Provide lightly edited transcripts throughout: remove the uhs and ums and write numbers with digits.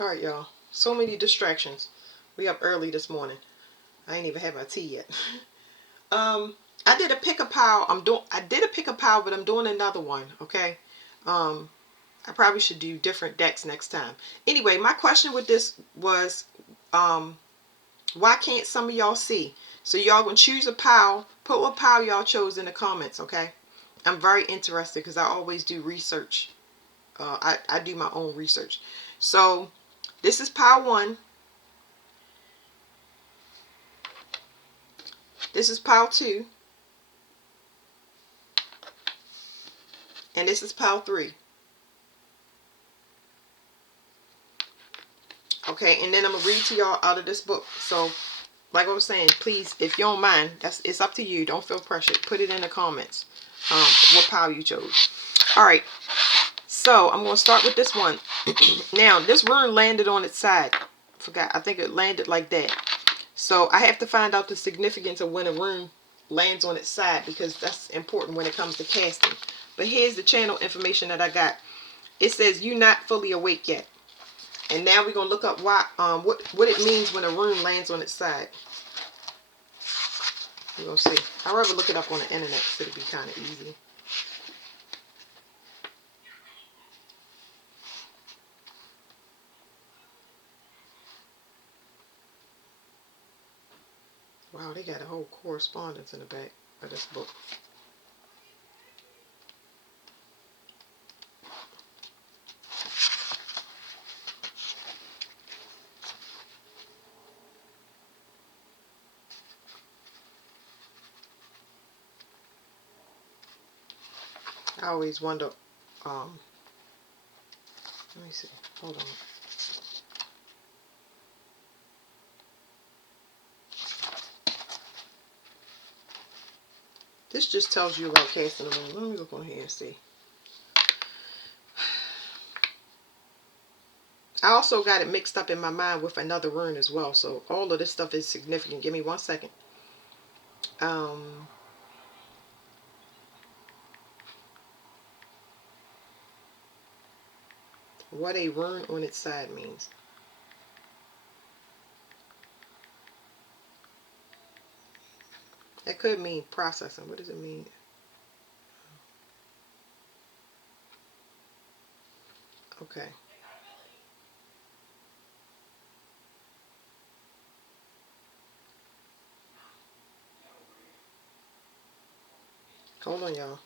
Alright, y'all. So many distractions. We up early this morning. I ain't even had my tea yet. I did a pick a pile. I did a pick a pile, but I'm doing another one, okay? I probably should do different decks next time. Anyway, my question with this was, why can't some of y'all see? So y'all gonna choose a pile. Put what pile y'all chose in the comments, okay? I'm very interested because I always do research. I do my own research. So this is pile 1. This is pile 2. And this is pile 3. Okay, and then I'm gonna read to y'all out of this book. So, like I was saying, please, if you don't mind, it's up to you. Don't feel pressured. Put it in the comments. What pile you chose. All right. So I'm gonna start with this one. Now, this rune landed on its side. I think it landed like that. So I have to find out the significance of when a rune lands on its side, because that's important when it comes to casting. But here's the channel information that I got. It says you're not fully awake yet. And now we're gonna look up why what it means when a rune lands on its side. We're gonna see. I'd rather look it up on the internet, so it'll be kind of easy. Wow, they got a whole correspondence in the back of this book. I always wonder, let me see, hold on. This just tells you about casting the rune. Let me look on here and see. I also got it mixed up in my mind with another rune as well. So all of this stuff is significant. Give me 1 second. What a rune on its side means. That could mean processing. What does it mean? Okay. Hold on, y'all.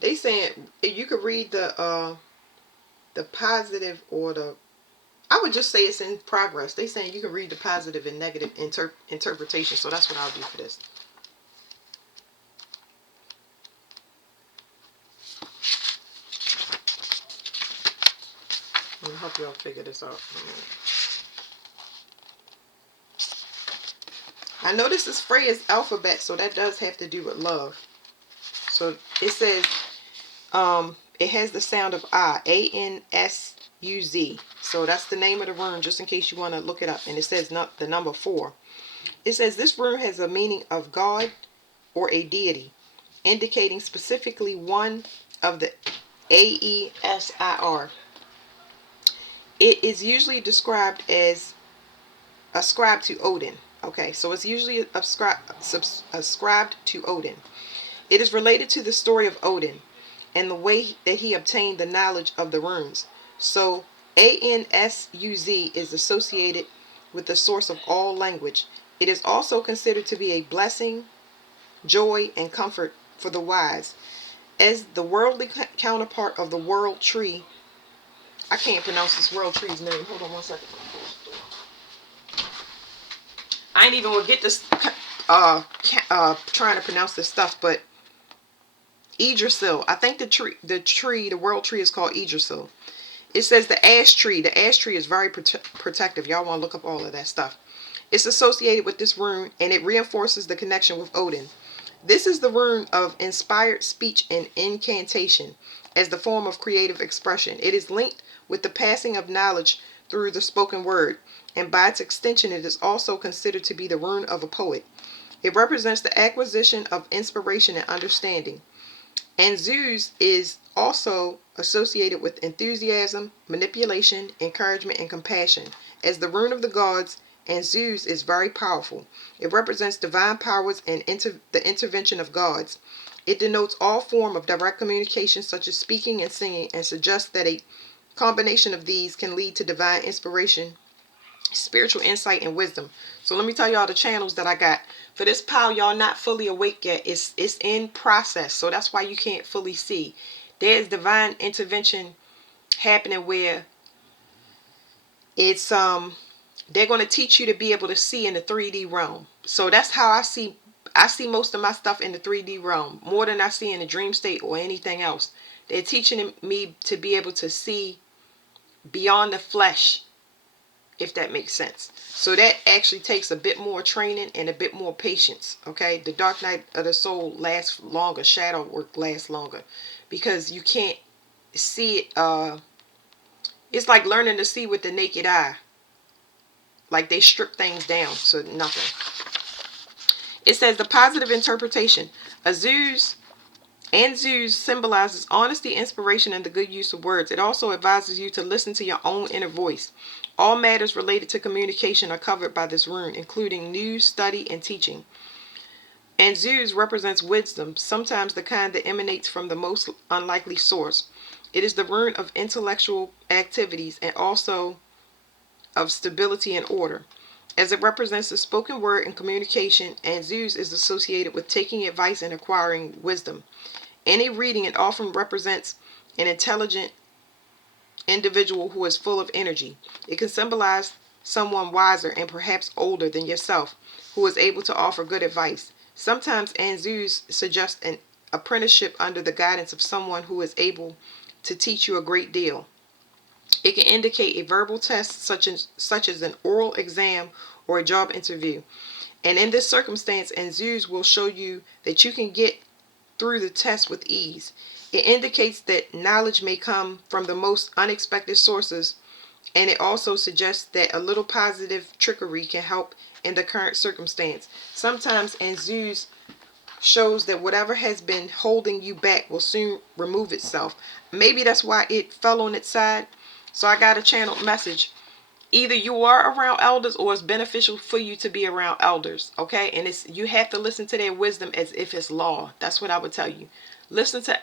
They saying you could read the positive or the, I would just say it's in progress. They saying you can read the positive and negative interpretation. So that's what I'll do for this. I'm gonna help y'all figure this out. I know this is Freya's alphabet, so that does have to do with love. So it says, it has the sound of I, A-N-S-U-Z. So that's the name of the rune, just in case you want to look it up. And it says not the number 4. It says this rune has a meaning of God or a deity, indicating specifically one of the A-E-S-I-R. It is usually described as ascribed to Odin. Okay, so it's usually ascribed to Odin. It is related to the story of Odin and the way that he obtained the knowledge of the runes. So A-N-S-U-Z is associated with the source of all language. It is also considered to be a blessing, joy, and comfort for the wise. As the worldly counterpart of the world tree, I can't pronounce this world tree's name. Hold on 1 second. I ain't even gonna get this trying to pronounce this stuff, but Yggdrasil. I think the world tree is called Yggdrasil. It says the ash tree. The ash tree is very protective. Y'all want to look up all of that stuff. It's associated with this rune, and it reinforces the connection with Odin. This is the rune of inspired speech and incantation as the form of creative expression. It is linked with the passing of knowledge through the spoken word, and by its extension, it is also considered to be the rune of a poet. It represents the acquisition of inspiration and understanding. And Zeus is also associated with enthusiasm, manipulation, encouragement, and compassion. As the rune of the gods, and Zeus is very powerful. It represents divine powers and the intervention of gods. It denotes all form of direct communication such as speaking and singing, and suggests that a combination of these can lead to divine inspiration, spiritual insight, and wisdom. So let me tell y'all the channels that I got. For this pile, y'all not fully awake yet. It's in process. So that's why you can't fully see. There's divine intervention happening where it's they're going to teach you to be able to see in the 3D realm. So that's how I see most of my stuff in the 3D realm, more than I see in the dream state or anything else. They're teaching me to be able to see beyond the flesh, if that makes sense. So that actually takes a bit more training and a bit more patience. Okay, the dark night of the soul lasts longer. Shadow work lasts longer because you can't see it. It's like learning to see with the naked eye. Like they strip things down to nothing. It says the positive interpretation. Zeus symbolizes honesty, inspiration, and the good use of words. It also advises you to listen to your own inner voice. All matters related to communication are covered by this rune, including news, study, and teaching. And Zeus represents wisdom, sometimes the kind that emanates from the most unlikely source. It is the rune of intellectual activities and also of stability and order. As it represents the spoken word and communication, and Zeus is associated with taking advice and acquiring wisdom. Any reading, it often represents an intelligent individual who is full of energy. It can symbolize someone wiser and perhaps older than yourself who is able to offer good advice. Sometimes Zeus suggests an apprenticeship under the guidance of someone who is able to teach you a great deal. It can indicate a verbal test such as an oral exam or a job interview. And in this circumstance, Zeus will show you that you can get through the test with ease. It indicates that knowledge may come from the most unexpected sources, and it also suggests that a little positive trickery can help in the current circumstance. Sometimes Zeus shows that whatever has been holding you back will soon remove itself. Maybe that's why it fell on its side. So I got a channeled message. Either you are around elders or it's beneficial for you to be around elders. Okay, and you have to listen to their wisdom as if it's law. That's what I would tell you. Listen to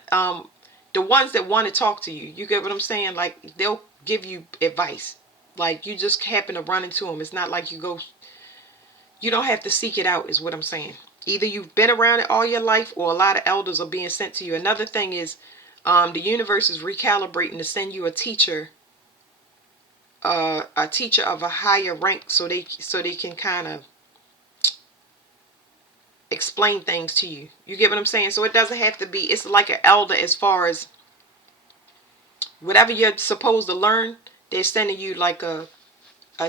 the ones that want to talk to you. You get what I'm saying? Like they'll give you advice. Like you just happen to run into them. It's not like you don't have to seek it out, is what I'm saying. Either you've been around it all your life or a lot of elders are being sent to you. Another thing is the universe is recalibrating to send you a teacher of a higher rank, so they can kind of explain things to you. You get what I'm saying? So it doesn't have to be, it's like an elder as far as whatever you're supposed to learn, they're sending you like a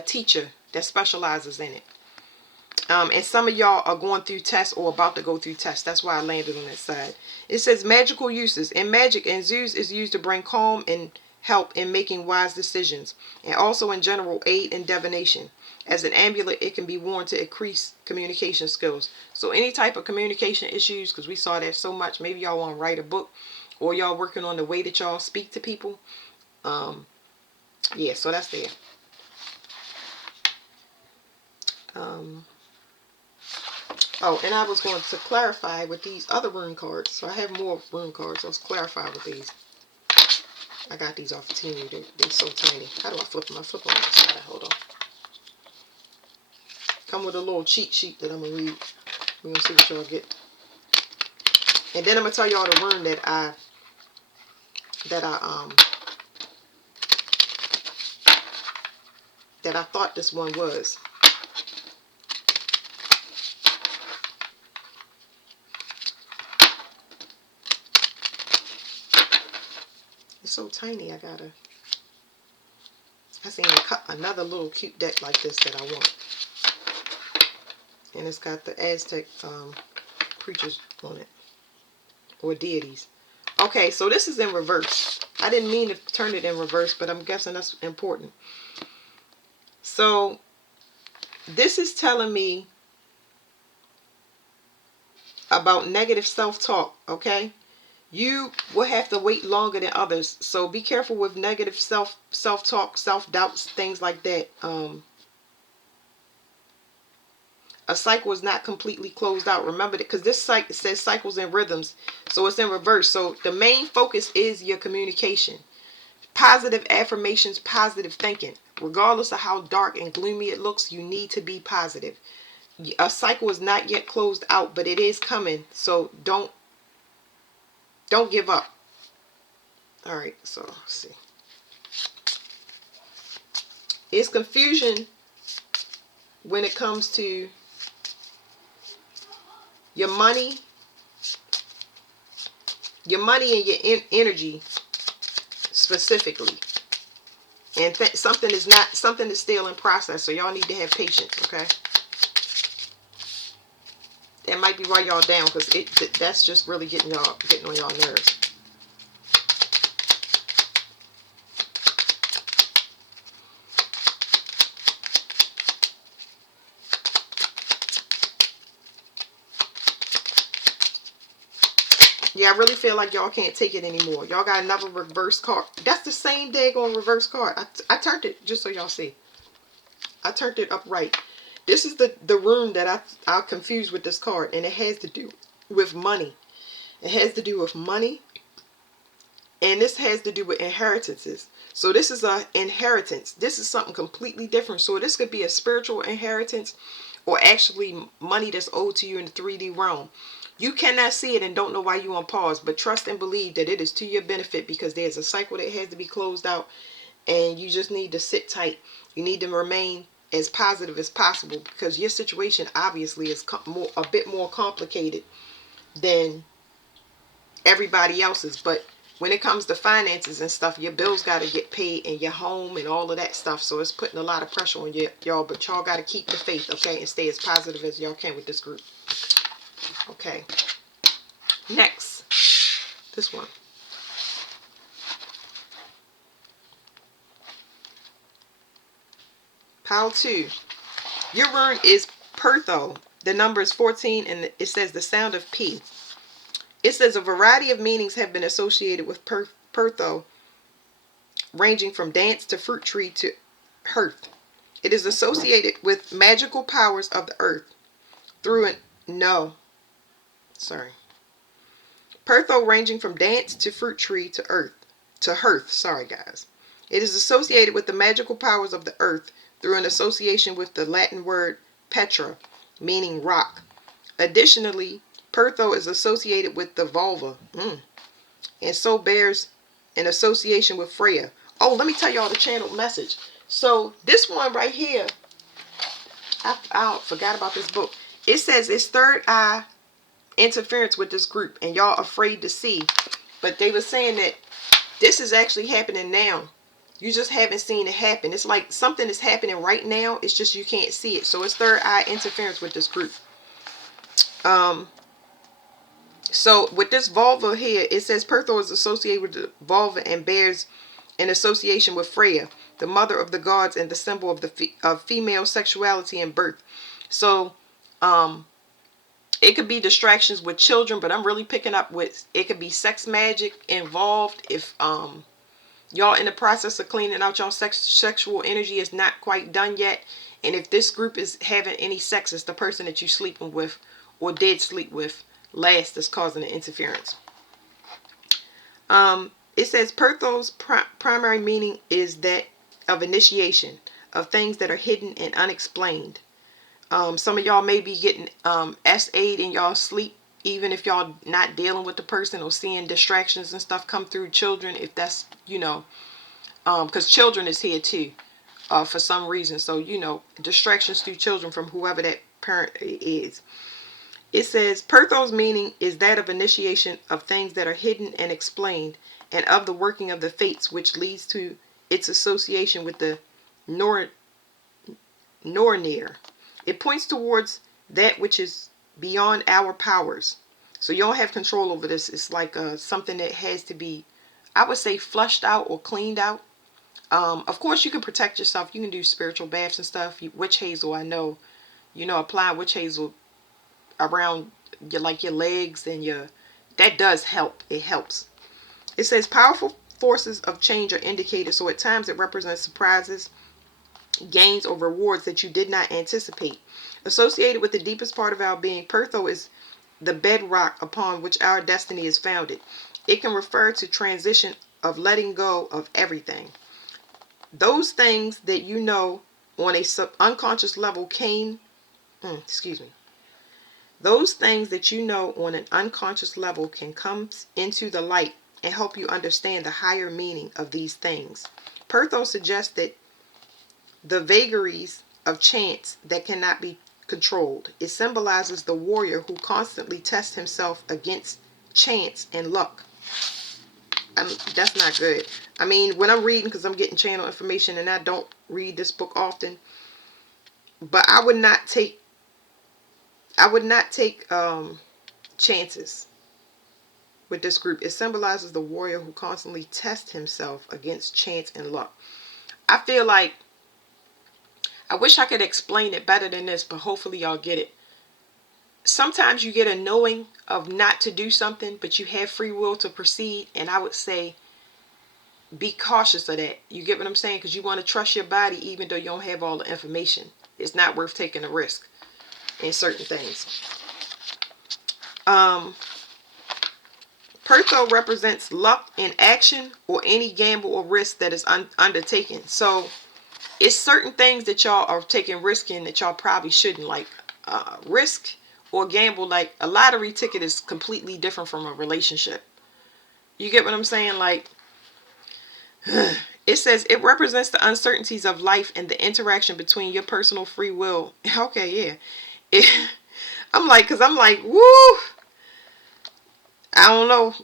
teacher that specializes in it. And some of y'all are going through tests or about to go through tests. That's why I landed on that side. It says magical uses. In magic, Zeus is used to bring calm and help in making wise decisions, and also in general aid in divination. As an amulet, it can be worn to increase communication skills. So any type of communication issues, because we saw that so much, maybe y'all want to write a book or y'all working on the way that y'all speak to people. Yeah, so that's there. Oh, and I was going to clarify with these other rune cards. So I have more rune cards. Let's clarify with these. I got these off of Temu. They're so tiny. How do I flip them? I flip them on the side. Hold on. Come with a little cheat sheet that I'm going to read. We're going to see what y'all get. And then I'm going to tell y'all the rune that I thought this one was. It's so tiny, I seen cut another little cute deck like this that I want. And it's got the Aztec preacher's on it, or deities. Okay, so this is in reverse. I didn't mean to turn it in reverse, but I'm guessing that's important. So this is telling me about negative self-talk, okay? You will have to wait longer than others. So be careful with negative self-talk, self-doubts, things like that. A cycle is not completely closed out. Remember that, because this cycle says cycles and rhythms. So it's in reverse. So the main focus is your communication. Positive affirmations, positive thinking. Regardless of how dark and gloomy it looks, you need to be positive. A cycle is not yet closed out, but it is coming. So don't give up. All right, so let's see. It's confusion when it comes to your money and your energy specifically. And something is still in process, so y'all need to have patience, okay? That might be why y'all down, because that's just really getting on y'all nerves. Yeah, I really feel like y'all can't take it anymore. Y'all got another reverse card. That's the same daggone reverse card. I turned it, just so y'all see. I turned it upright. This is the rune that I confused with this card, and it has to do with money. It has to do with money, and this has to do with inheritances. So this is a inheritance. This is something completely different. So this could be a spiritual inheritance, or actually money that's owed to you in the 3D realm. You cannot see it and don't know why you're on pause, but trust and believe that it is to your benefit, because there's a cycle that has to be closed out, and you just need to sit tight. You need to remain as positive as possible, because your situation obviously is a bit more complicated than everybody else's. But when it comes to finances and stuff, your bills got to get paid, and your home and all of that stuff. So it's putting a lot of pressure on y'all, but y'all got to keep the faith, okay, and stay as positive as y'all can with this group. Okay, next, this one. Pile 2. Your rune is Pertho. The number is 14, and it says the sound of P. It says a variety of meanings have been associated with Pertho, ranging from dance to fruit tree to hearth. It is associated with magical powers of the earth through Pertho, ranging from dance to fruit tree to hearth. Sorry, guys. It is associated with the magical powers of the earth through an association with the Latin word petra, meaning rock. Additionally, Pertho is associated with the vulva, and so bears an association with Freya. Oh, let me tell y'all the channeled message. So this one right here, I forgot about this book. It says it's third eye interference with this group, and y'all afraid to see. But they were saying that this is actually happening now. You just haven't seen it happen. It's like something is happening right now. It's just you can't see it. So it's third eye interference with this group. So with this vulva here, it says Pertho is associated with the vulva and bears an association with Freya, the mother of the gods and the symbol of female sexuality and birth. So it could be distractions with children, but I'm really picking up with it could be sex magic involved. If y'all in the process of cleaning out y'all sexual energy is not quite done yet, and if this group is having any sex, it's the person that you sleeping with or did sleep with last that's causing the interference. It says Pertho's primary meaning is that of initiation of things that are hidden and unexplained. Some of y'all may be getting SA'd in y'all sleep, even if y'all not dealing with the person or seeing distractions and stuff come through children, if that's, because children is here too, for some reason. So, distractions through children from whoever that parent is. It says Pertho's meaning is that of initiation of things that are hidden and explained, and of the working of the fates, which leads to its association with the Nornir. It points towards that which is beyond our powers. So you don't have control over this. It's like something that has to be, I would say, flushed out or cleaned out. Of course, you can protect yourself. You can do spiritual baths and stuff. Witch hazel, I know. Apply witch hazel around your legs and that does help. It helps. It says powerful forces of change are indicated, so at times it represents surprises, gains, or rewards that you did not anticipate. Associated with the deepest part of our being, Pertho is the bedrock upon which our destiny is founded. It can refer to transition of letting go of everything. Those things that on a unconscious level came, excuse me. Those things that on an unconscious level can come into the light and help you understand the higher meaning of these things. Pertho suggests that the vagaries of chance that cannot be controlled. It symbolizes the warrior who constantly tests himself against chance and luck. That's not good. I mean, when I'm reading, because I'm getting channel information and I don't read this book often, but I would not take chances with this group. It symbolizes the warrior who constantly tests himself against chance and luck. I feel like, I wish I could explain it better than this, but hopefully y'all get it. Sometimes you get a knowing of not to do something, but you have free will to proceed. And I would say, be cautious of that. You get what I'm saying? Because you want to trust your body even though you don't have all the information. It's not worth taking a risk in certain things. Pertho represents luck in action or any gamble or risk that is undertaken. So it's certain things that y'all are taking risk in that y'all probably shouldn't, like risk or gamble. Like a lottery ticket is completely different from a relationship. You get what I'm saying? Like, it says it represents the uncertainties of life and the interaction between your personal free will. Okay, yeah. I'm like, woo. I don't know.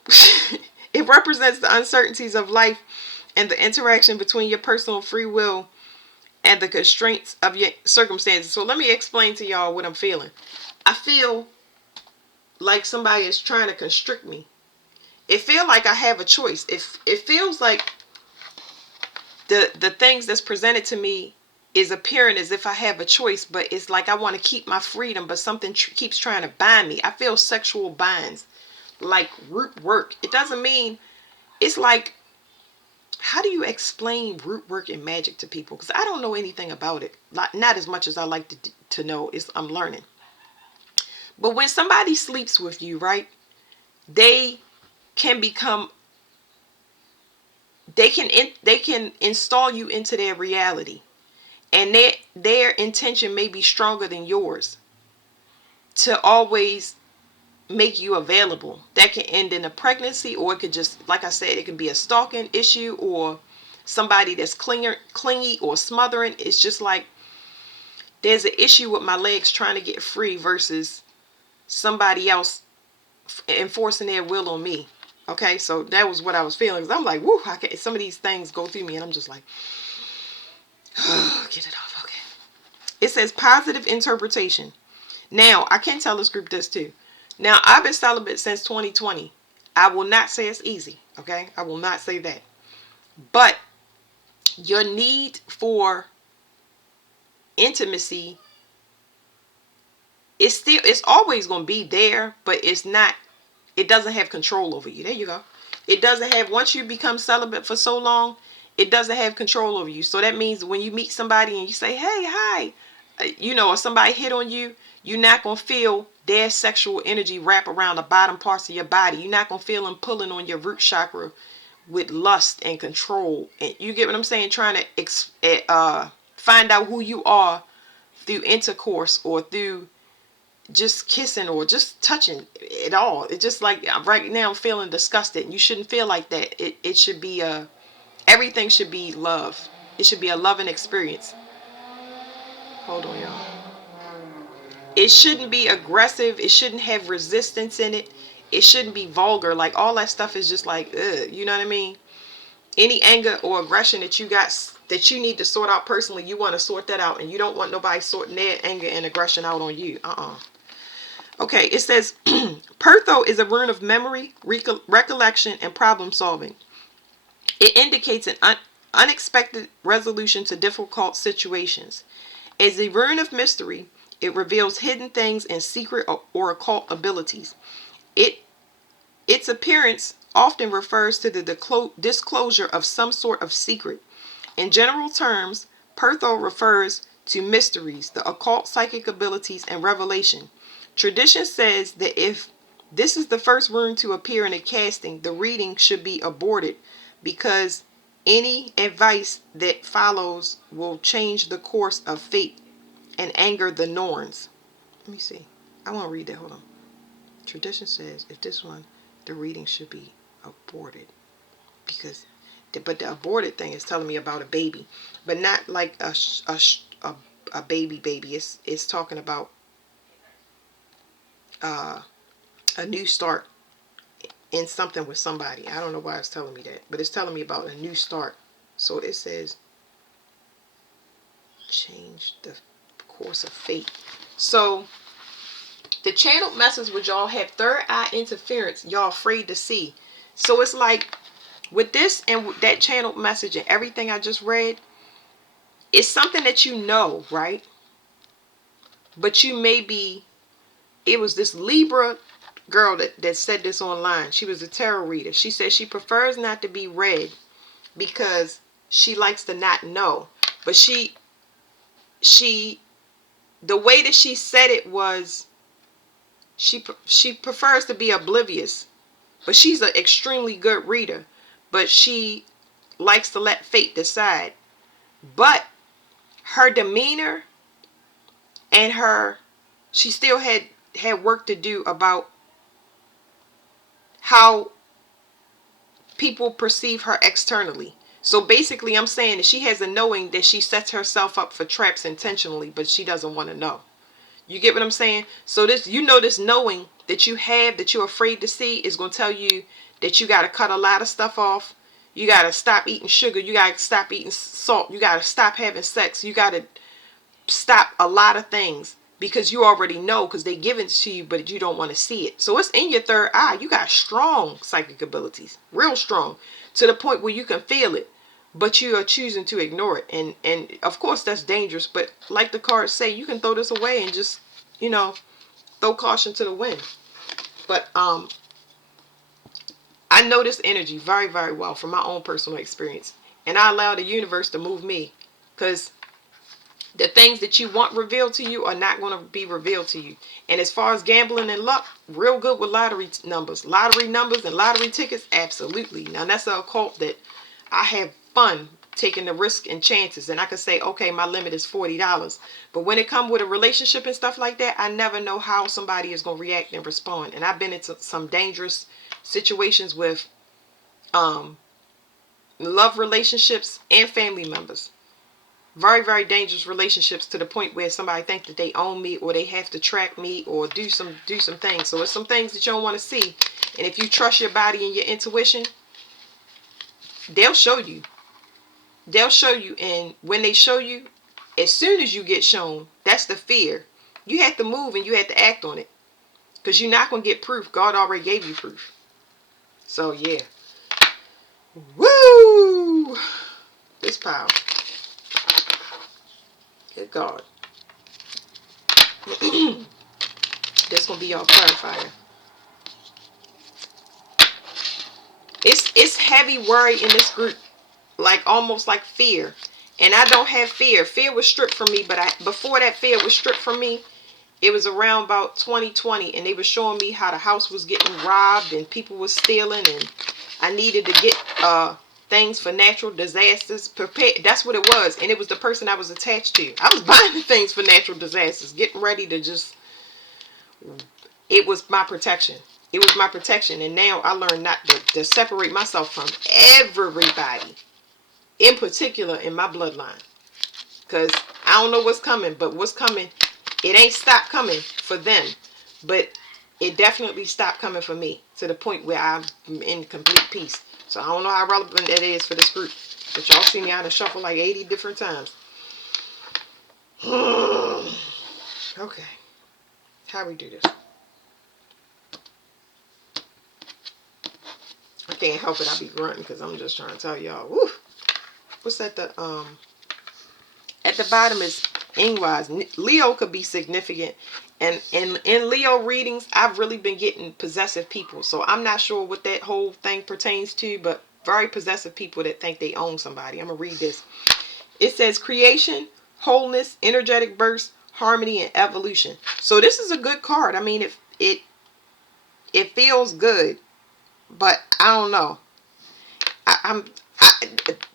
It represents the uncertainties of life and the interaction between your personal free will and the constraints of your circumstances. So let me explain to y'all what I'm feeling. I feel like somebody is trying to constrict me. It feels like I have a choice. It feels like the things that's presented to me is appearing as if I have a choice, but it's like I want to keep my freedom, but something keeps trying to bind me. I feel sexual binds, like root work. It doesn't mean, it's like, how do you explain root work and magic to people? Because I don't know anything about it. Not as much as I like to know. I'm learning. But when somebody sleeps with you, right, they can become, they can install you into their reality. And their intention may be stronger than yours to always make you available. That can end in a pregnancy, or it could just, like I said, it can be a stalking issue, or somebody that's clingy or smothering. It's just like there's an issue with my legs trying to get free versus somebody else enforcing their will on me. Okay, so that was what I was feeling. I'm like, woo, some of these things go through me and I'm just like, oh, get it off. Okay. It says positive interpretation. Now, I can tell this group this too. Now, I've been celibate since 2020. I will not say it's easy. Okay, I will not say that. But your need for intimacy it's always going to be there, but it doesn't have control over you. There you go. It doesn't have, once you become celibate for so long, it doesn't have control over you. So that means when you meet somebody and you say, hey, hi, or somebody hit on you, you're not going to feel their sexual energy wrap around the bottom parts of your body. You're not going to feel them pulling on your root chakra with lust and control. And you get what I'm saying? Trying to find out who you are through intercourse or through just kissing or just touching at all. It's just like right now I'm feeling disgusted. You shouldn't feel like that. It should be everything should be love. It should be a loving experience. Hold on, y'all. It shouldn't be aggressive. It shouldn't have resistance in it. It shouldn't be vulgar. Like all that stuff is just like, ugh, you know what I mean? Any anger or aggression that you got that you need to sort out personally, you want to sort that out, and you don't want nobody sorting their anger and aggression out on you. Okay, it says, Pertho is a rune of memory, recollection, and problem solving. It indicates an unexpected resolution to difficult situations. As a rune of mystery, it reveals hidden things and secret or occult abilities. Its appearance often refers to the disclosure of some sort of secret. In general terms, Pertho refers to mysteries, the occult, psychic abilities, and revelation. Tradition says that if this is the first rune to appear in a casting, the reading should be aborted because any advice that follows will change the course of fate and anger the Norns. Let me see. I want to read that. Hold on. Tradition says if this one, the reading should be aborted because, but the aborted thing is telling me about a baby, but not like a baby. It's talking about uh, a new start in something with somebody. I don't know why it's telling me that, but it's telling me about a new start. So it says change the course of fate. So the channeled message would y'all have third eye interference y'all afraid to see. So it's like with this and with that channeled message and everything I just read, it's something that you know, right? But you may be, it was this Libra girl that said this online. She was a tarot reader. She said she prefers not to be read because she likes to not know. But she the way that she said it was she prefers to be oblivious. But she's an extremely good reader. But she likes to let fate decide. But her demeanor and she still had work to do about how people perceive her externally. So basically I'm saying that she has a knowing that she sets herself up for traps intentionally, but she doesn't want to know. You get what I'm saying? So this, this knowing that you have, that you're afraid to see, is going to tell you that you got to cut a lot of stuff off. You got to stop eating sugar. You got to stop eating salt. You got to stop having sex. You got to stop a lot of things because you already know because they give it to you, but you don't want to see it. So it's in your third eye. You got strong psychic abilities, real strong, to the point where you can feel it, but you are choosing to ignore it. And of course that's dangerous, but like the cards say, you can throw this away and just, throw caution to the wind. But I know this energy very, very well from my own personal experience, and I allow the universe to move me because the things that you want revealed to you are not going to be revealed to you. And as far as gambling and luck, real good with lottery numbers and lottery tickets, absolutely. Now that's a occult that I have fun taking the risk and chances, and I can say, okay, my limit is $40. But when it comes with a relationship and stuff like that, I never know how somebody is going to react and respond. And I've been into some dangerous situations with love relationships and family members. Very, very dangerous relationships to the point where somebody thinks that they own me or they have to track me or do some things. So it's some things that you don't want to see. And if you trust your body and your intuition, they'll show you. They'll show you. And when they show you, as soon as you get shown, that's the fear. You have to move and you have to act on it. Because you're not going to get proof. God already gave you proof. So yeah. Woo! This power. Good God. This gonna be your clarifier. It's heavy worry in this group, like almost like fear. And I don't have fear. Fear was stripped from me, but before that fear was stripped from me, it was around about 2020, and they were showing me how the house was getting robbed and people was stealing, and I needed to get things for natural disasters prepared. That's what it was, and it was the person I was attached to. I was buying things for natural disasters, getting ready to just. It was my protection. It was my protection, and now I learned not to separate myself from everybody, in particular in my bloodline, because I don't know what's coming, but what's coming, it ain't stopped coming for them, but it definitely stopped coming for me to the point where I'm in complete peace. So I don't know how relevant that is for this group, but y'all see me out of shuffle like 80 different times. Okay, how we do this? can't help it. I be grunting because I'm just trying to tell y'all. Woo. What's at the bottom is Ingwise. Leo could be significant. And in Leo readings, I've really been getting possessive people. So I'm not sure what that whole thing pertains to, but very possessive people that think they own somebody. I'm going to read this. It says creation, wholeness, energetic burst, harmony, and evolution. So this is a good card. I mean, it feels good, but I don't know.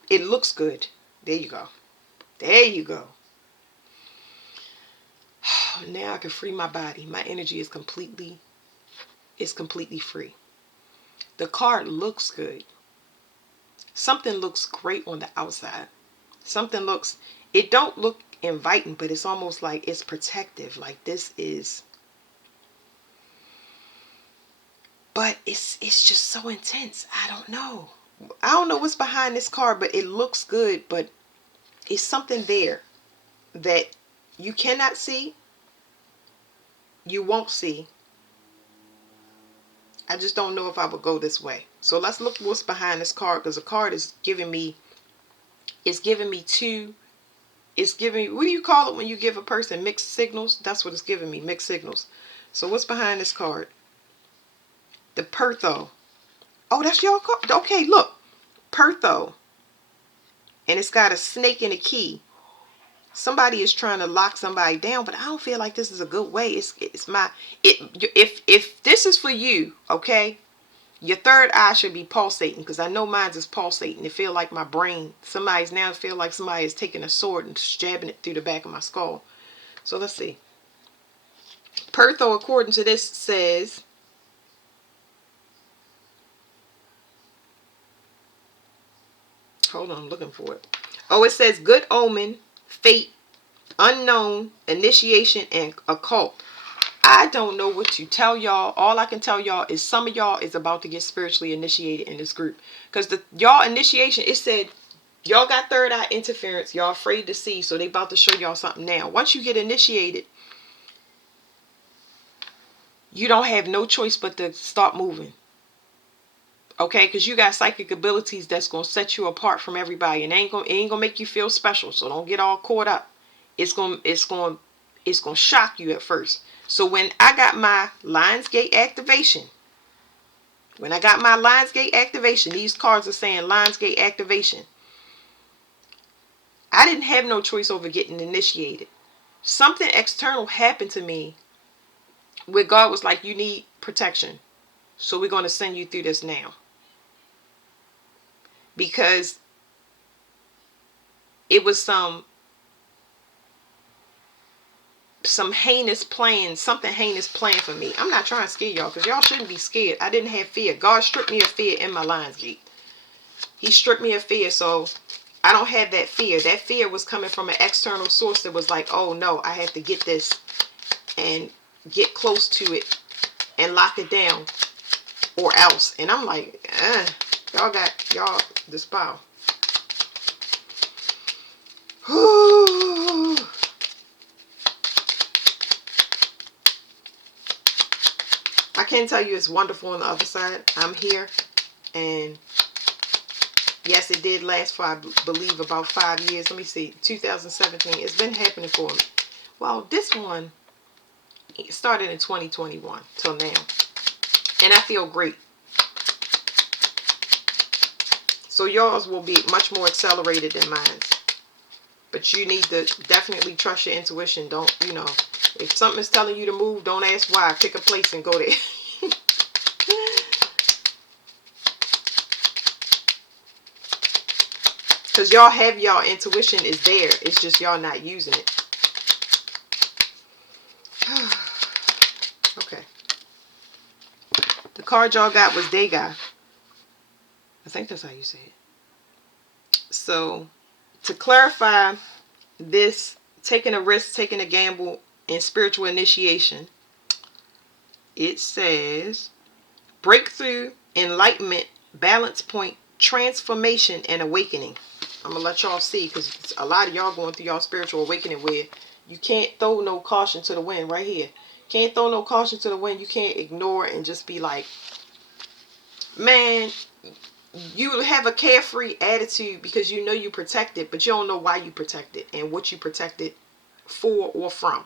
It looks good. There you go. There you go. Now I can free my body. My energy is completely free. The card looks good. Something looks great on the outside. Something looks, it don't look inviting, but it's almost like it's protective. Like this is, but it's just so intense. I don't know what's behind this card, but it looks good. But it's something there that you cannot see, you won't see. I just don't know if I would go this way. So let's look what's behind this card, because the card is giving me, what do you call it when you give a person mixed signals? That's what it's giving me, mixed signals. So what's behind this card? The Pertho. Oh, that's your card. Okay, look. Pertho. And it's got a snake and a key. Somebody is trying to lock somebody down, but I don't feel like this is a good way. If this is for you, okay, your third eye should be pulsating, because I know mine is pulsating. It feel like my brain, feel like somebody is taking a sword and jabbing it through the back of my skull. So let's see. Pertho, according to this, says, hold on, I'm looking for it. Oh, it says good omen, fate, unknown, initiation, and occult. I don't know what to tell y'all. All I can tell y'all is some of y'all is about to get spiritually initiated in this group. Because y'all initiation, it said y'all got third eye interference. Y'all afraid to see, so they about to show y'all something now. Once you get initiated, you don't have no choice but to start moving. Okay, because you got psychic abilities that's going to set you apart from everybody. And it ain't gonna make you feel special. So don't get all caught up. It's going to shock you at first. So when I got my Lionsgate activation, these cards are saying Lionsgate activation. I didn't have no choice over getting initiated. Something external happened to me where God was like, you need protection. So we're going to send you through this now. Because it was some heinous plan, something heinous plan for me. I'm not trying to scare y'all, because y'all shouldn't be scared. I didn't have fear. God stripped me of fear in my Lionsgate. He stripped me of fear, so I don't have that fear. That fear was coming from an external source that was like, oh no, I have to get this and get close to it and lock it down or else. And I'm like, y'all this power. I can tell you it's wonderful on the other side. I'm here, and yes, it did last for, I believe, about 5 years. Let me see, 2017. It's been happening for me. Well, this one started in 2021 till now, and I feel great. So yours will be much more accelerated than mine. But you need to definitely trust your intuition. Don't, if something is telling you to move, don't ask why. Pick a place and go there. Because y'all have y'all intuition is there. It's just y'all not using it. Okay. The card y'all got was Dega. I think that's how you say it. So, to clarify this, taking a risk, taking a gamble, and spiritual initiation, it says breakthrough, enlightenment, balance point, transformation, and awakening. I'm going to let y'all see, because a lot of y'all going through y'all spiritual awakening where you can't throw no caution to the wind right here. Can't throw no caution to the wind. You can't ignore and just be like, man, you have a carefree attitude because you know you protect it, but you don't know why you protect it and what you protect it for or from,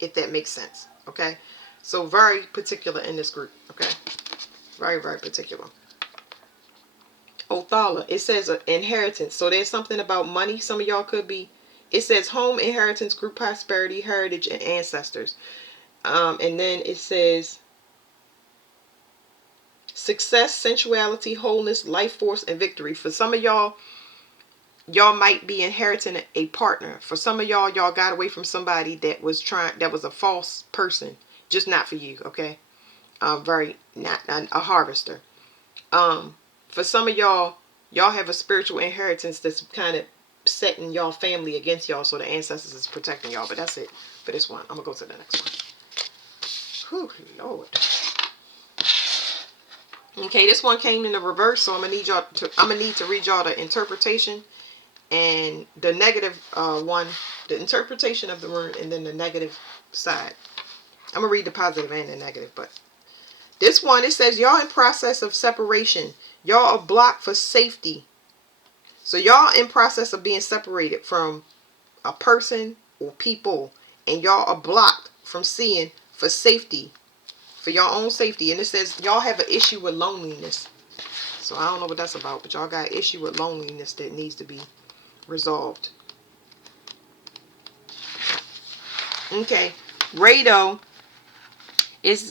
if that makes sense. Okay, so very particular in this group. Okay, very, very particular. Othala, it says inheritance. So there's something about money. Some of y'all could be. It says home, inheritance, group prosperity, heritage, and ancestors. And then it says success, sensuality, wholeness, life force, and victory. For some of y'all, y'all might be inheriting a partner. For some of y'all, y'all got away from somebody that was a false person. Just not for you, okay? Very, not a harvester. For some of y'all, y'all have a spiritual inheritance that's kind of setting y'all family against y'all, so the ancestors is protecting y'all. But that's it for this one. I'm gonna go to the next one. Whew, Lord. Okay, this one came in the reverse, so I'm gonna need to read y'all the interpretation and the negative one, the interpretation of the rune, and then the negative side. I'm gonna read the positive and the negative, but this one, it says y'all in process of separation. Y'all are blocked for safety. So y'all in process of being separated from a person or people, and y'all are blocked from seeing for safety, for your own safety. And it says y'all have an issue with loneliness. So I don't know what that's about, but y'all got an issue with loneliness that needs to be resolved. Okay, Rado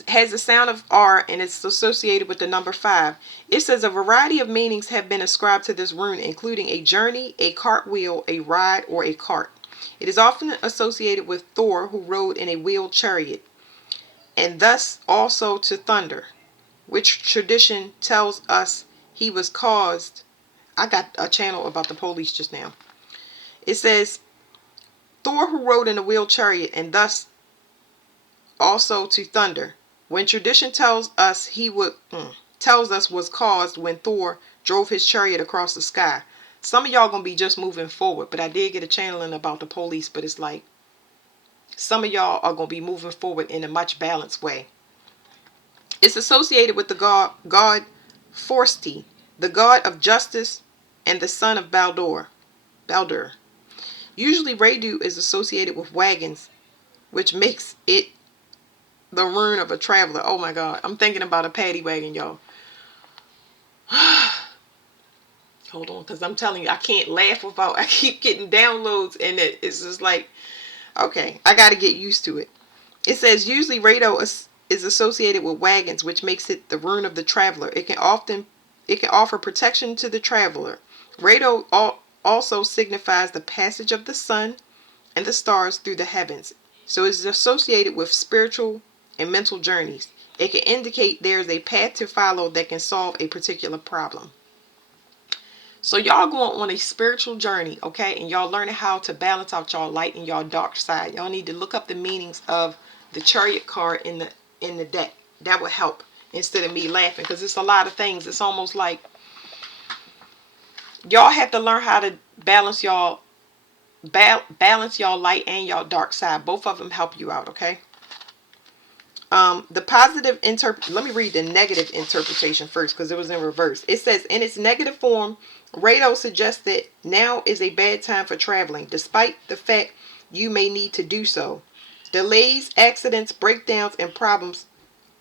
has the sound of R, and it's associated with the number 5. It says a variety of meanings have been ascribed to this rune, including a journey, a cartwheel, a ride, or a cart. It is often associated with Thor, who rode in a wheeled chariot, and thus also to thunder, which tradition tells us he was caused. I got a channel about the police just now. It says Thor, who rode in a wheeled chariot, and thus also to thunder, when tradition tells us was caused when Thor drove his chariot across the sky. Some of y'all gonna be just moving forward, but I did get a channeling about the police, but it's like some of y'all are gonna be moving forward in a much balanced way. It's associated with the god Forsti, the god of justice and the son of Baldur. Usually Radu is associated with wagons, which makes it the rune of a traveler. Oh my God. I'm thinking about a paddy wagon, y'all. Hold on, because I'm telling you, I can't laugh without, I keep getting downloads, and it's just like, okay, I got to get used to it. It says usually Rado is associated with wagons, which makes it the rune of the traveler. It can offer protection to the traveler. Rado also signifies the passage of the sun and the stars through the heavens. So it's associated with spiritual and mental journeys. It can indicate there is a path to follow that can solve a particular problem. So y'all going on a spiritual journey, okay? And y'all learning how to balance out y'all light and y'all dark side. Y'all need to look up the meanings of the chariot card in the deck. That would help instead of me laughing, because it's a lot of things. It's almost like y'all have to learn how to balance y'all light and y'all dark side. Both of them help you out, okay? The positive let me read the negative interpretation first, because it was in reverse. It says, in its negative form, Rado suggests that now is a bad time for traveling, despite the fact you may need to do so. Delays, accidents, breakdowns, and problems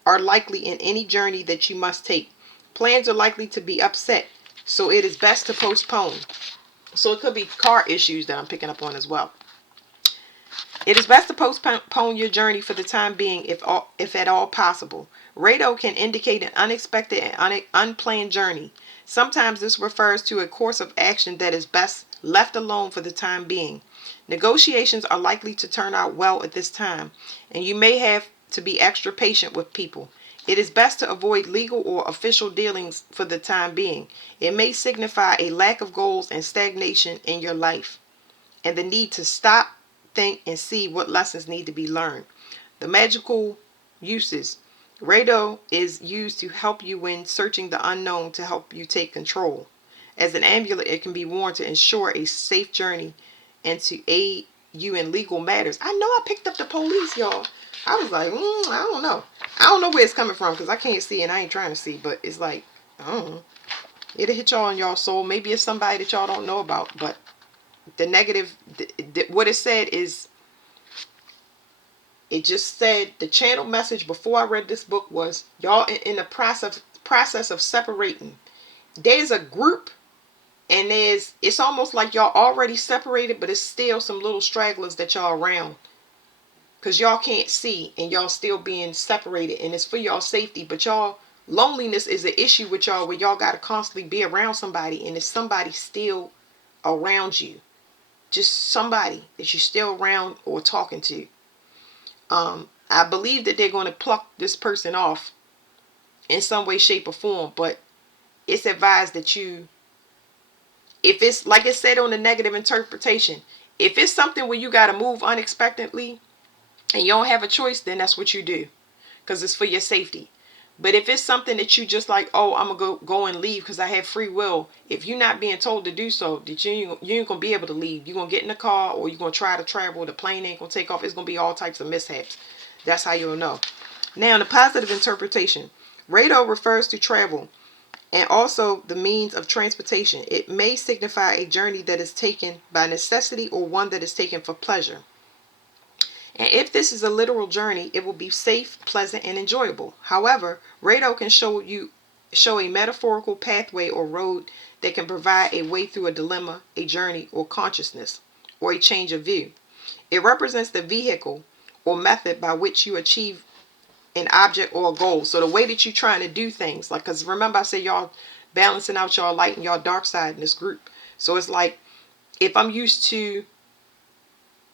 are likely in any journey that you must take. Plans are likely to be upset, so it is best to postpone. So it could be car issues that I'm picking up on as well. It is best to postpone your journey for the time being, if at all possible. Rado can indicate an unexpected and unplanned journey. Sometimes this refers to a course of action that is best left alone for the time being. Negotiations are likely to turn out well at this time, and you may have to be extra patient with people. It is best to avoid legal or official dealings for the time being. It may signify a lack of goals and stagnation in your life, and the need to stop, think, and see what lessons need to be learned. The magical uses. Rado is used to help you when searching the unknown, to help you take control. As an amulet, it can be worn to ensure a safe journey and to aid you in legal matters. I know I picked up the police, y'all. I was like, I don't know. I don't know where it's coming from, because I can't see and I ain't trying to see, but it's like, I don't know. It'll hit y'all in y'all soul. Maybe it's somebody that y'all don't know about, but the negative, what it said is, it just said the channel message before I read this book was, y'all in the process of separating. There's a group, and it's almost like y'all already separated, but it's still some little stragglers that y'all around, because y'all can't see and y'all still being separated, and it's for y'all safety. But y'all, loneliness is an issue with y'all, where y'all got to constantly be around somebody, and it's somebody still around you, just somebody that you're still around or talking to. I believe that they're going to pluck this person off in some way, shape, or form, but it's advised that you, if it's like it said on the negative interpretation, if it's something where you got to move unexpectedly and you don't have a choice, then that's what you do, because it's for your safety. But if it's something that you just like, oh, I'm gonna go and leave because I have free will, if you're not being told to do so, that you ain't gonna be able to leave. You're gonna get in the car, or you're gonna try to travel. The plane ain't gonna take off. It's gonna be all types of mishaps. That's how you'll know. Now, in the positive interpretation, radar refers to travel and also the means of transportation. It may signify a journey that is taken by necessity or one that is taken for pleasure. And if this is a literal journey, it will be safe, pleasant, and enjoyable. However, radar can show a metaphorical pathway or road that can provide a way through a dilemma, a journey, or consciousness, or a change of view. It represents the vehicle or method by which you achieve an object or a goal. So the way that you're trying to do things, like, because remember I said y'all balancing out y'all light and y'all dark side in this group. So it's like, if I'm used to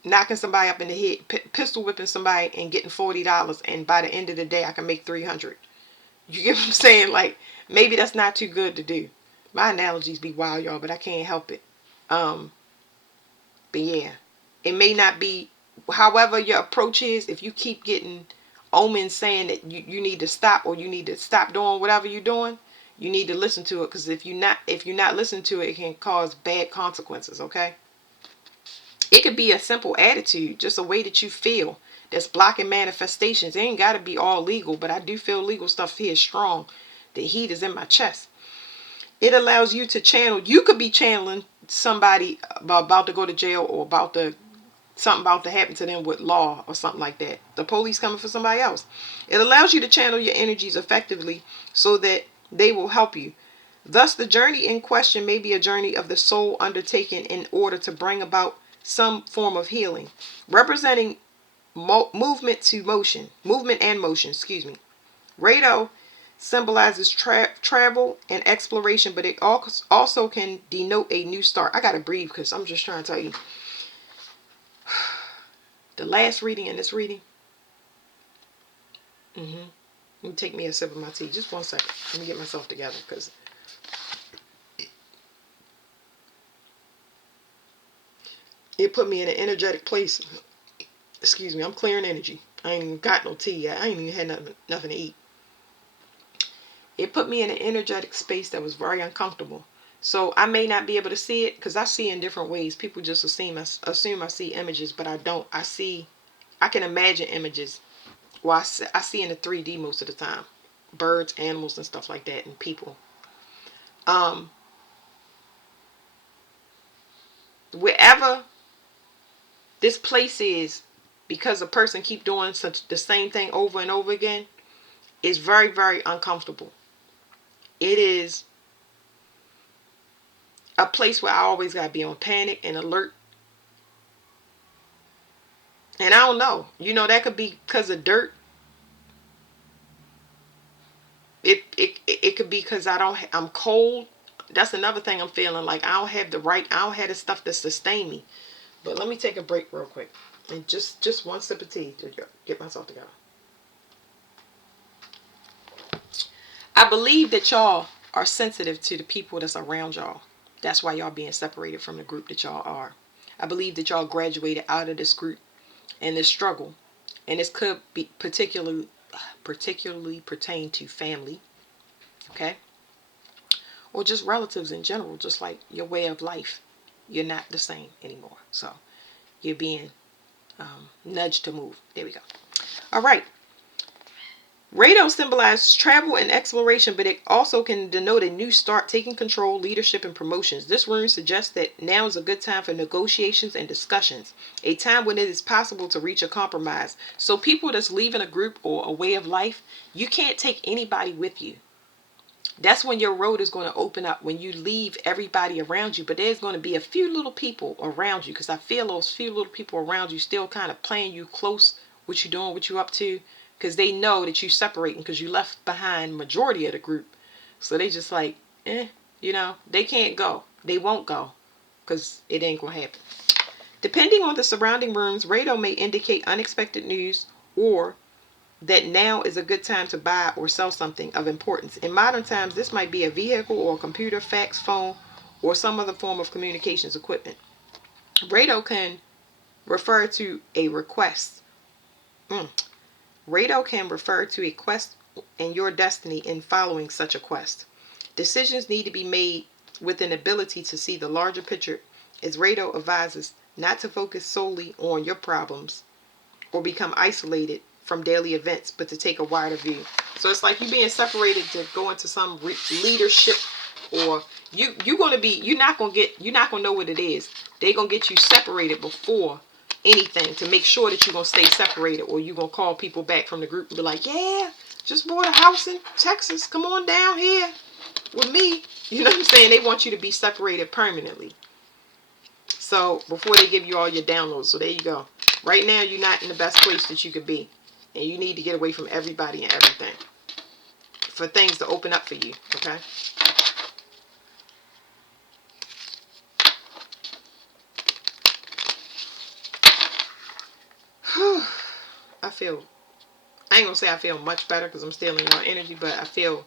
knocking somebody up in the head, pistol whipping somebody and getting $40, and by the end of the day I can make 300. You get what I'm saying? Like, maybe that's not too good to do. My analogies be wild, y'all, but I can't help it. But yeah, it may not be, however your approach is, if you keep getting omens saying that you need to stop, or you need to stop doing whatever you're doing, you need to listen to it, because if you're not listening to it, it can cause bad consequences. Okay, it could be a simple attitude, just a way that you feel, that's blocking manifestations. It ain't got to be all legal, but I do feel legal stuff here is strong. The heat is in my chest. It allows you to channel. You could be channeling somebody about to go to jail, or something about to happen to them with law or something like that. The police coming for somebody else. It allows you to channel your energies effectively so that they will help you. Thus, the journey in question may be a journey of the soul undertaken in order to bring about some form of healing, representing movement and motion. Radar symbolizes travel and exploration, but it also can denote a new start. I gotta breathe, because I'm just trying to tell you. The last reading and this reading. Let me take me a sip of my tea. Just 1 second. Let me get myself together, because it put me in an energetic place. Excuse me, I'm clearing energy. I ain't even got no tea yet. I ain't even had nothing to eat. It put me in an energetic space that was very uncomfortable. So I may not be able to see it, because I see in different ways. People just assume I see images, but I don't. I can imagine images. Well, I see in the 3D most of the time. Birds, animals, and stuff like that, and people. Wherever this place is, because a person keep doing the same thing over and over again, is very, very uncomfortable. It is a place where I always gotta be on panic and alert. And I don't know. That could be because of dirt. It could be because I'm cold. That's another thing I'm feeling like I don't have the stuff to sustain me. But let me take a break real quick. And just one sip of tea to get myself together. I believe that y'all are sensitive to the people that's around y'all. That's why y'all being separated from the group that y'all are. I believe that y'all graduated out of this group and this struggle. And this could be particularly pertain to family. Okay? Or just relatives in general, just like your way of life. You're not the same anymore. So you're being nudged to move. There we go. All right. Rado symbolizes travel and exploration, but it also can denote a new start, taking control, leadership, and promotions. This rune suggests that now is a good time for negotiations and discussions, a time when it is possible to reach a compromise. So people that's leaving a group or a way of life, you can't take anybody with you. That's when your road is going to open up, when you leave everybody around you. But there's going to be a few little people around you, because I feel those few little people around you still kind of playing you close, what you doing, what you up to, because they know that you separating, because you left behind majority of the group. So they just like, they can't go. They won't go, because it ain't going to happen. Depending on the surrounding rooms, Rado may indicate unexpected news, or that now is a good time to buy or sell something of importance. In modern times, this might be a vehicle or a computer, fax, phone, or some other form of communications equipment. Rado can refer to a request. Rado can refer to a quest and your destiny in following such a quest. Decisions need to be made with an ability to see the larger picture, as Rado advises not to focus solely on your problems or become isolated from daily events, but to take a wider view. So it's like you being separated to go into some leadership, or you're not gonna know what it is. They're gonna get you separated before anything, to make sure that you're gonna stay separated, or you're gonna call people back from the group and be like, yeah, just bought a house in Texas, come on down here with me. You know what I'm saying? They want you to be separated permanently. So before they give you all your downloads. So there you go. Right now, you're not in the best place that you could be. And you need to get away from everybody and everything for things to open up for you. Okay? I ain't going to say I feel much better, because I'm still in your energy, but I feel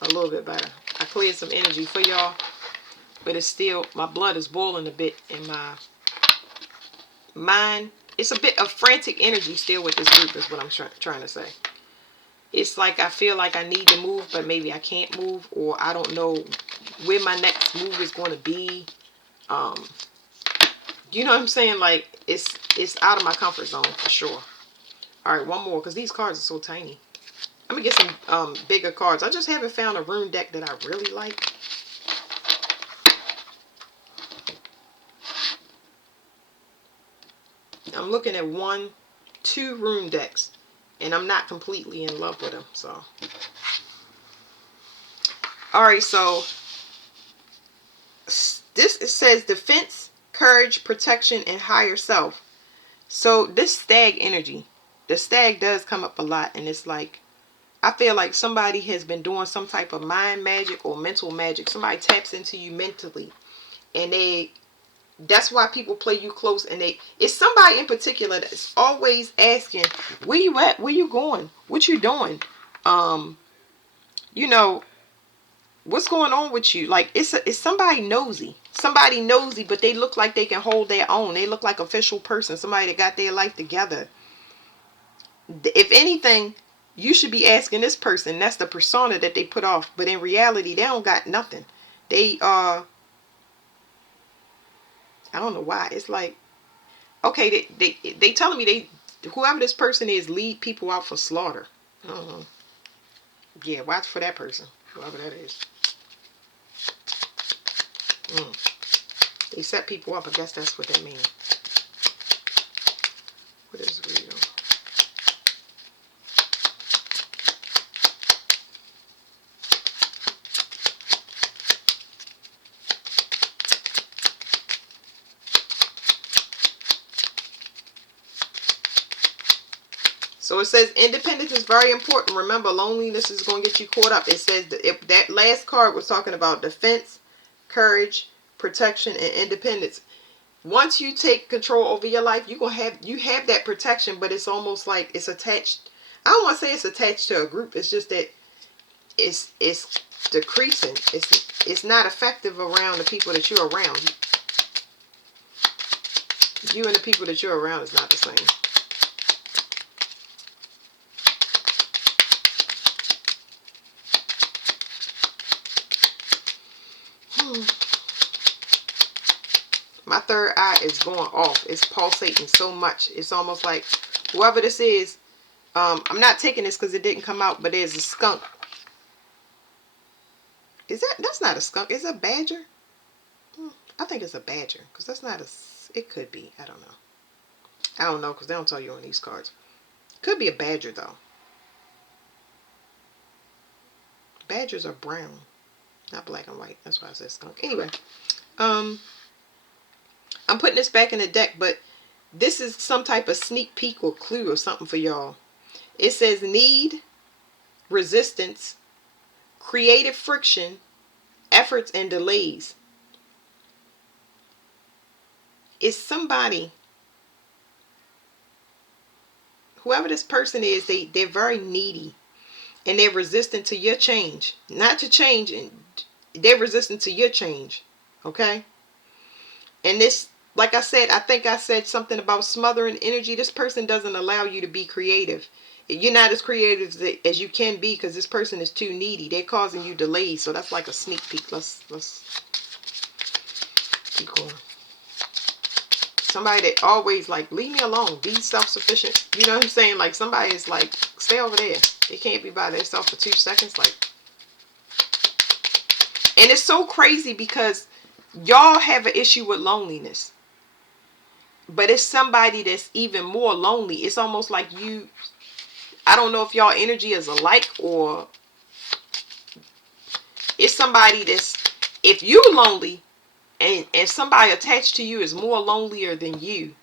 a little bit better. I cleared some energy for y'all, but it's still, my blood is boiling a bit in my mind. It's a bit of frantic energy still with this group, is what I'm trying to say. It's like I feel like I need to move, but maybe I can't move, or I don't know where my next move is going to be. You know what I'm saying? Like, it's out of my comfort zone for sure. All right, one more, because these cards are so tiny. I'm going to get some bigger cards. I just haven't found a rune deck that I really like. I'm looking at 2 rune decks, and I'm not completely in love with them. So, all right, so this, it says defense, courage, protection, and higher self. So this stag energy, the stag does come up a lot, and it's like, I feel like somebody has been doing some type of mind magic or mental magic. Somebody taps into you mentally, and that's why people play you close, and it's somebody in particular that's always asking, where you at, where you going, what you doing, what's going on with you. Like, it's somebody nosy, but they look like they can hold their own. They look like official person, somebody that got their life together. If anything, you should be asking this person. That's the persona that they put off, but in reality, they don't got nothing. They I don't know why. It's like, okay, they telling me whoever this person is, lead people out for slaughter. I don't know. Yeah, watch for that person, whoever that is. They set people up. I guess that's what they mean. What is real? So it says independence is very important. Remember, loneliness is going to get you caught up. It says that last card was talking about defense, courage, protection, and independence. Once you take control over your life, you have that protection, but it's almost like it's attached. I don't want to say it's attached to a group. It's just that it's decreasing. It's not effective around the people that you're around. You and the people that you're around is not the same. My third eye is going off. It's pulsating so much. It's almost like whoever this is, I'm not taking this because it didn't come out, but there's a skunk. That's not a skunk. Is it a badger? I think it's a badger, because that's not a, it could be. I don't know. I don't know, because they don't tell you on these cards. Could be a badger, though. Badgers are brown, not black and white. That's why I said skunk. Anyway, I'm putting this back in the deck, but this is some type of sneak peek or clue or something for y'all. It says need, resistance, creative friction, efforts, and delays. It's somebody, whoever this person is, they're very needy. And they're resistant to your change. Not to change, and they're resistant to your change. Okay? And this, like I said, I think I said something about smothering energy. This person doesn't allow you to be creative. You're not as creative as you can be because this person is too needy. They're causing you delays. So that's like a sneak peek. Let's keep going. Somebody that always like, leave me alone. Be self-sufficient. You know what I'm saying? Like somebody is like, stay over there. They can't be by themselves for 2 seconds. Like, and it's so crazy because y'all have an issue with loneliness. But it's somebody that's even more lonely. It's almost like you, I don't know if y'all energy is alike, or it's somebody that's, if you lonely and somebody attached to you is more lonelier than you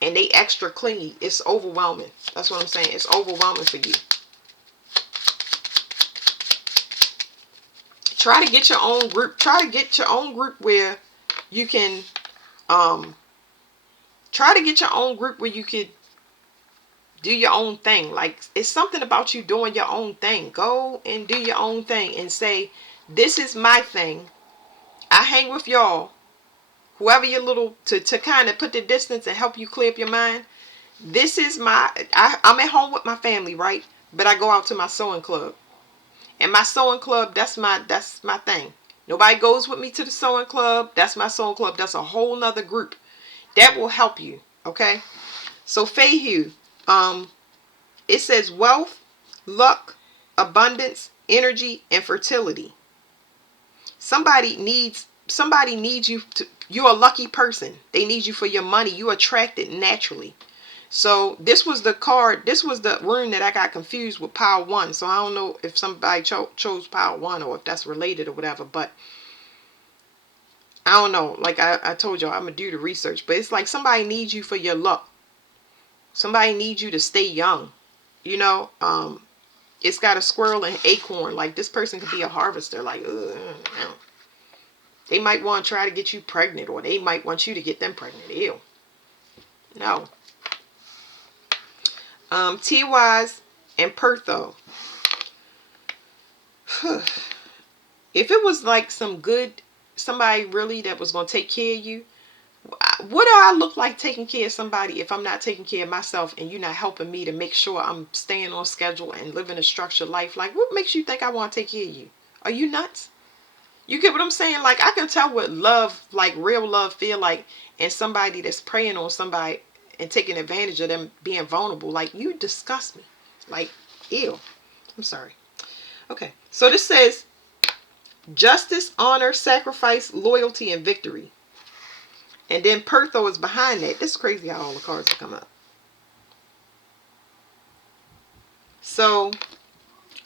and they extra clingy, it's overwhelming. That's what I'm saying. It's overwhelming for you. Try to get your own group. Try to get your own group where you can, try to get your own group where you could do your own thing. Like, it's something about you doing your own thing. Go and do your own thing and say, this is my thing. I hang with y'all. Whoever you're little, to kind of put the distance and help you clear up your mind. This is my, I'm at home with my family, right? But I go out to my sewing club. And my sewing club, that's my thing. Nobody goes with me to the sewing club. That's my sewing club. That's a whole nother group. That will help you, okay? So Feihu, it says wealth, luck, abundance, energy, and fertility. Somebody needs you to, you're a lucky person. They need you for your money. You attract it naturally. So this was the card, this was the rune that I got confused with Power 1. So I don't know if somebody chose Power 1 or if that's related or whatever, but I don't know. Like I told y'all, I'm going to do the research. But it's like somebody needs you for your luck. Somebody needs you to stay young. You know, it's got a squirrel and acorn. Like this person could be a harvester. Like, they might want to try to get you pregnant, or they might want you to get them pregnant. Ew. No. T-Wise and Pertho. If it was like somebody really that was going to take care of you, what do I look like taking care of somebody if I'm not taking care of myself and you're not helping me to make sure I'm staying on schedule and living a structured life? Like, what makes you think I want to take care of you? Are you nuts? You get what I'm saying? Like, I can tell what love, like real love, feel like, and somebody that's preying on somebody and taking advantage of them being vulnerable. Like, you disgust me. Like, ew. I'm sorry. Okay. So this says justice, honor, sacrifice, loyalty, and victory. And then Pertho is behind that. It's crazy how all the cards have come up. So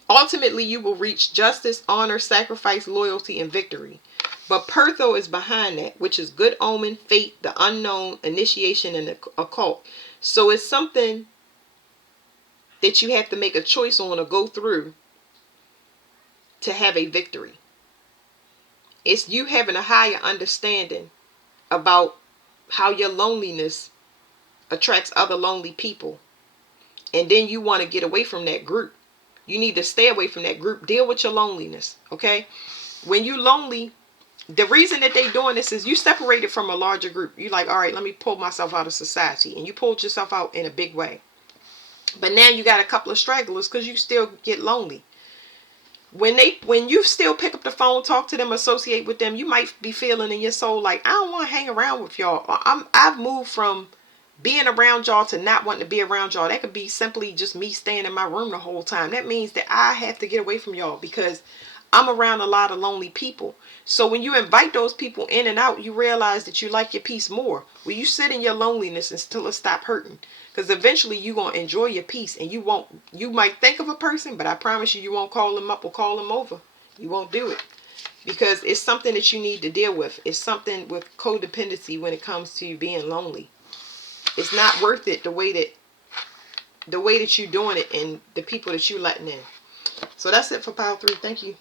ultimately you will reach justice, honor, sacrifice, loyalty, and victory. But Pertho is behind that, which is good omen, fate, the unknown, initiation, and the occult. So it's something that you have to make a choice on or go through to have a victory. It's you having a higher understanding about how your loneliness attracts other lonely people. And then you want to get away from that group. You need to stay away from that group. Deal with your loneliness, okay? When you're lonely, the reason that they're doing this is you separated from a larger group. You're like, all right, let me pull myself out of society. And you pulled yourself out in a big way. But now you got a couple of stragglers because you still get lonely. When you still pick up the phone, talk to them, associate with them, you might be feeling in your soul like, I don't want to hang around with y'all. I've moved from being around y'all to not wanting to be around y'all. That could be simply just me staying in my room the whole time. That means that I have to get away from y'all because I'm around a lot of lonely people. So when you invite those people in and out, you realize that you like your peace more. When you sit in your loneliness until it stop hurting. Because eventually you're going to enjoy your peace, and you might think of a person, but I promise you, you won't call them up or call them over. You won't do it. Because it's something that you need to deal with. It's something with codependency when it comes to being lonely. It's not worth it the way that you're doing it and the people that you're letting in. So that's it for pile 3. Thank you.